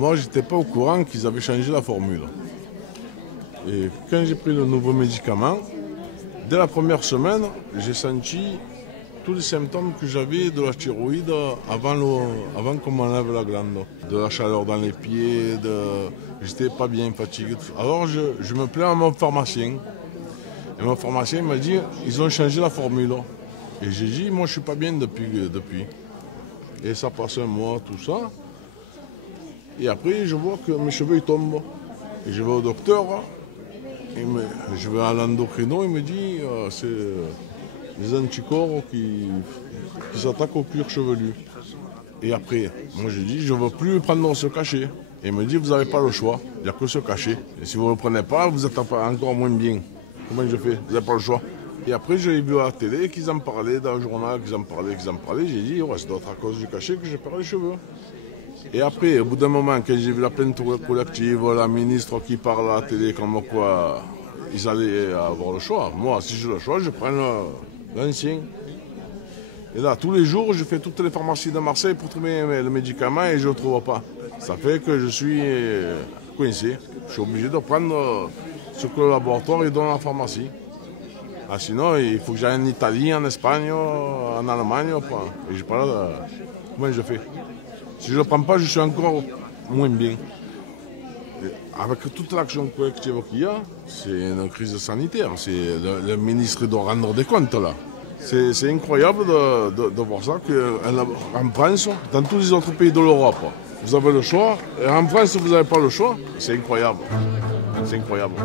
Moi, je n'étais pas au courant qu'ils avaient changé la formule. Et quand j'ai pris le nouveau médicament, dès la première semaine, j'ai senti tous les symptômes que j'avais de la thyroïde avant qu'on m'enlève la glande. De la chaleur dans les pieds, j'étais pas bien fatigué. Alors je me plains à mon pharmacien. Et mon pharmacien m'a dit, ils ont changé la formule. Et j'ai dit, moi je suis pas bien depuis. Et ça passe un mois, tout ça. Et après, je vois que mes cheveux ils tombent. Et je vais au docteur, je vais à l'endocrino, il me dit, c'est les anticorps qui s'attaquent au cuir chevelu. Et après, moi je dis, je ne veux plus prendre ce cachet. Et il me dit, vous n'avez pas le choix, il n'y a que ce cachet. Et si vous ne le prenez pas, vous êtes encore moins bien. Comment je fais? Vous n'avez pas le choix. Et après, j'ai vu à la télé qu'ils en parlaient, dans le journal, qu'ils en parlaient. J'ai dit, ouais, ça doit être à cause du cachet que je perds les cheveux. Et après, au bout d'un moment, quand j'ai vu la plainte collective, la ministre qui parle à la télé comme quoi ils allaient avoir le choix. Moi, si j'ai le choix, je prends l'ancien. Et là, tous les jours, je fais toutes les pharmacies de Marseille pour trouver le médicament et je ne le trouve pas. Ça fait que je suis coincé. Je suis obligé de prendre ce que le laboratoire donne à la pharmacie. Ah, sinon, il faut que j'aille en Italie, en Espagne, en Allemagne. Et je pas là, comment je fais? Si je ne le prends pas, je suis encore moins bien. Et avec toute l'action collective qu'il y a, c'est une crise sanitaire. Le ministre doit rendre des comptes là. C'est incroyable de voir ça qu'en France, dans tous les autres pays de l'Europe, vous avez le choix. Et en France, vous n'avez pas le choix. C'est incroyable. C'est incroyable.